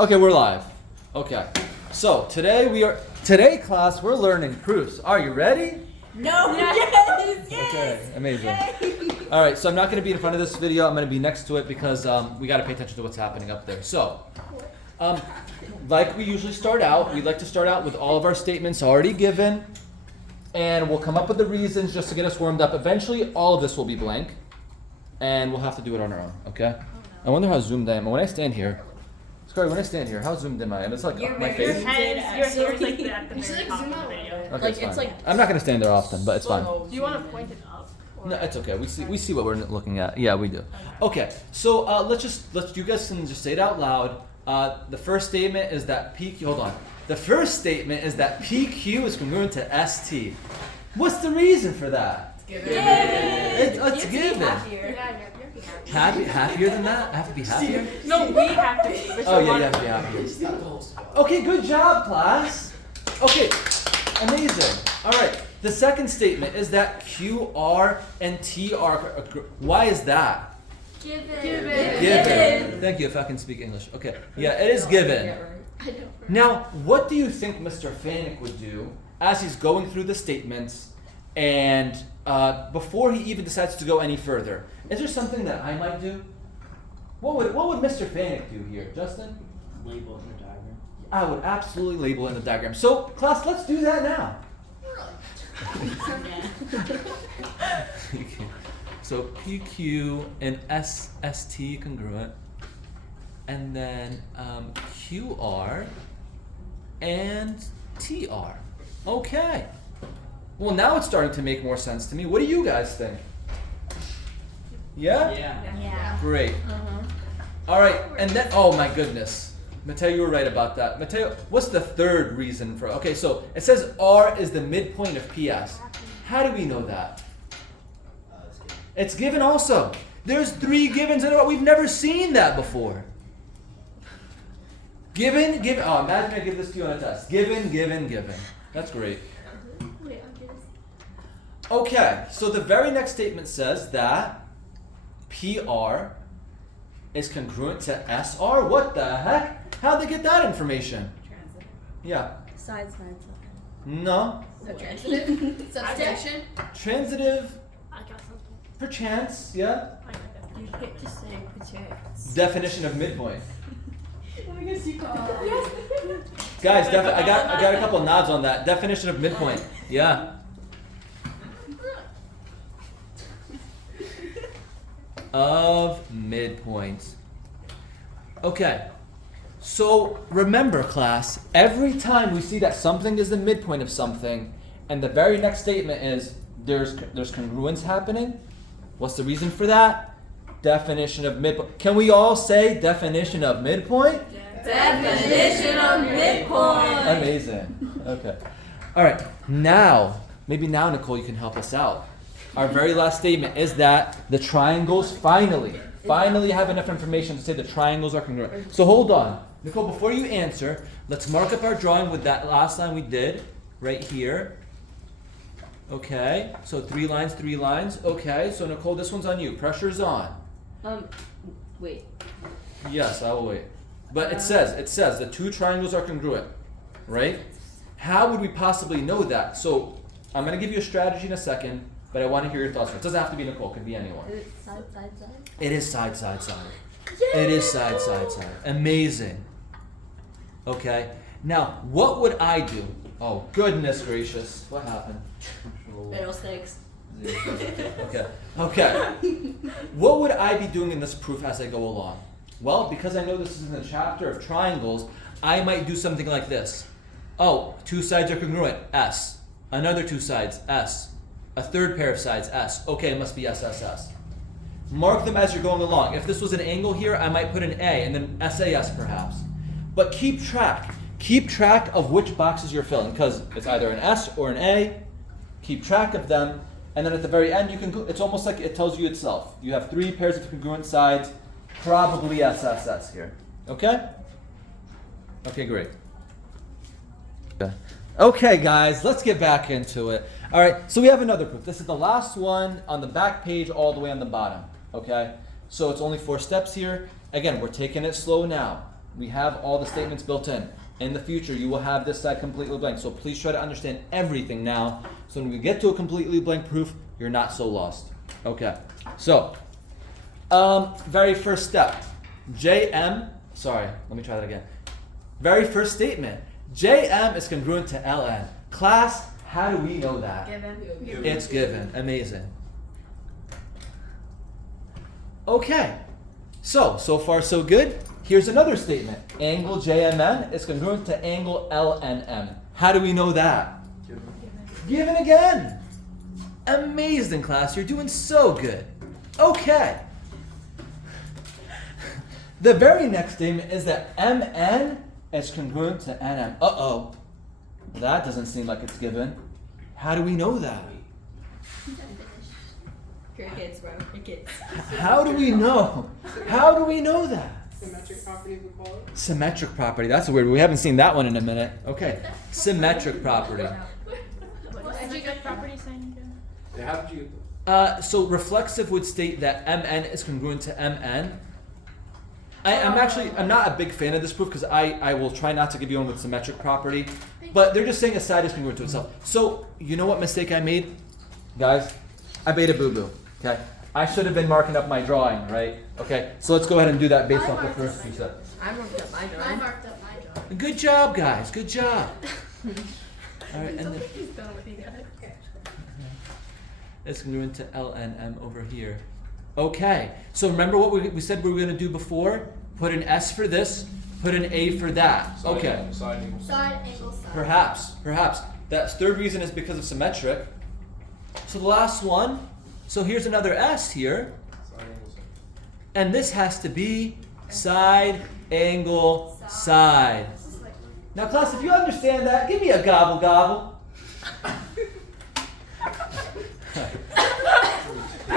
Okay, we're live. Okay. So today class, we're learning proofs. Are you ready? No. Yes. Okay, amazing. All right, so I'm not going to be in front of this video. I'm going to be next to it because we got to pay attention to what's happening up there. So, like we usually start out, we'd like to start out with all of our statements already given, and we'll come up with the reasons just to get us warmed up. Eventually, all of this will be blank, and we'll have to do it on our own, okay? I wonder how zoomed I am. When I stand here, Scotty, when I stand here, how zoomed am I? And it's like my face. Your hair's like at the You should very like top zoom of the out. video. Okay, Like, it's it's fine. like- I'm not going to stand there often, but it's fine. Do you want to point it up? Or? No, it's okay. We see what we're looking at. Yeah, we do. Okay, so let's you guys can just say it out loud. The first statement is that PQ. Hold on. The first statement is that PQ is congruent to ST. What's the reason for that? It's given. Happier than that? I have to be happier? No, we have to be. Oh yeah, you have to be happier. Okay, good job, class. Okay, amazing. All right. The second statement is that QR and TR. Why is that? Given. Thank you. If I can speak English. Okay. Yeah, it is given. Now, what do you think Mr. Fanek would do as he's going through the statements and before he even decides to go any further? Is there something that I might do? What would Mr. Fanek do here, Justin? Label in the diagram. I would absolutely label it in the diagram. So, class, let's do that now. So PQ and ST congruent, and then QR and TR. Okay. Well, now it's starting to make more sense to me. What do you guys think? Yeah? Yeah. Great. All right, and then, oh my goodness. Mateo, you were right about that. Mateo, what's the third reason for, okay, so it says R is the midpoint of PS. How do we know that? It's given also. There's 3 givens in a row. We've never seen that before. Given. Oh, imagine I give this to you on a test. Given. That's great. Okay, so the very next statement says that PR is congruent to SR. What the heck? How'd they get that information? Yeah. Side. No. Substitution. Transitive, I got something. perchance, yeah. I got that. You hit to say perchance. Definition of midpoint. Guys, I got a couple nods on that. Definition of midpoint. Yeah. Of midpoint. Okay. So remember, class, every time we see that something is the midpoint of something, and the very next statement is there's congruence happening. What's the reason for that? Definition of midpoint. Can we all say definition of midpoint? Definition of midpoint. Amazing. Okay. All right. Now, maybe now, Nicole, you can help us out. Our very last statement is that the triangles finally have enough information to say the triangles are congruent. So hold on. Nicole, before you answer, let's mark up our drawing with that last line we did right here. Okay. So 3 lines. Okay. So Nicole, this one's on you. Pressure's on. Wait. Yes, I will wait. But it says the 2 triangles are congruent, right? How would we possibly know that? So I'm going to give you a strategy in a second, but I want to hear your thoughts. It doesn't have to be Nicole, it could be anyone. Is it side? It is side. It is side. Amazing. Okay. Now, what would I do? Oh, goodness gracious. What happened? Fiddlesticks. Okay. What would I be doing in this proof as I go along? Well, because I know this is in the chapter of triangles, I might do something like this. Oh, 2 sides are congruent, S. Another 2 sides, S. A third pair of sides, S. Okay, it must be SSS. Mark them as you're going along. If this was an angle here, I might put an A and then SAS perhaps. But keep track. Keep track of which boxes you're filling because it's either an S or an A. Keep track of them. And then at the very end, it's almost like it tells you itself. You have 3 pairs of congruent sides, probably SSS here. Okay? Okay, great. Okay, guys, let's get back into it. All right, so we have another proof. This is the last one on the back page all the way on the bottom. Okay? So it's only 4 steps here. Again, we're taking it slow now. We have all the statements built in. In the future, you will have this side completely blank. So please try to understand everything now. So when we get to a completely blank proof, you're not so lost. Okay. So, very first step. Sorry, let me try that again. Very first statement. JM is congruent to LN. Class, how do we know that? Given. It's given. Amazing. Okay. So far so good. Here's another statement. Angle JMN is congruent to angle LNM. How do we know that? Given again. Amazing, class. You're doing so good. Okay. The very next statement is that MN is congruent to NM. Uh-oh. That doesn't seem like it's given. How do we know that? Crickets, bro. Crickets. How do we know? How do we know that? Symmetric property, we call it. Symmetric property. That's weird. We haven't seen that one in a minute. Okay. Symmetric property. What's the property sign again? Yeah, how did you get that? So reflexive would state that MN is congruent to MN. I'm not a big fan of this proof because I will try not to give you one with symmetric property. But they're just saying a side is congruent to itself. So you know what mistake I made? Guys, I made a boo-boo. Okay. I should have been marking up my drawing, right? Okay. So let's go ahead and do that based off the first two steps. I marked up my I drawing. marked up my drawing. Good job, guys. Good job. All right, and then He's done with you guys. it's congruent to LNM over here. Okay, so remember what we said we were going to do before? Put an S for this, put an A for that. Okay, Side angle. Side angle side. perhaps. That third reason is because of symmetric. So the last one, so here's another S here, Side angle. and this has to be side, angle, side. Now class, if you understand that, give me a gobble gobble.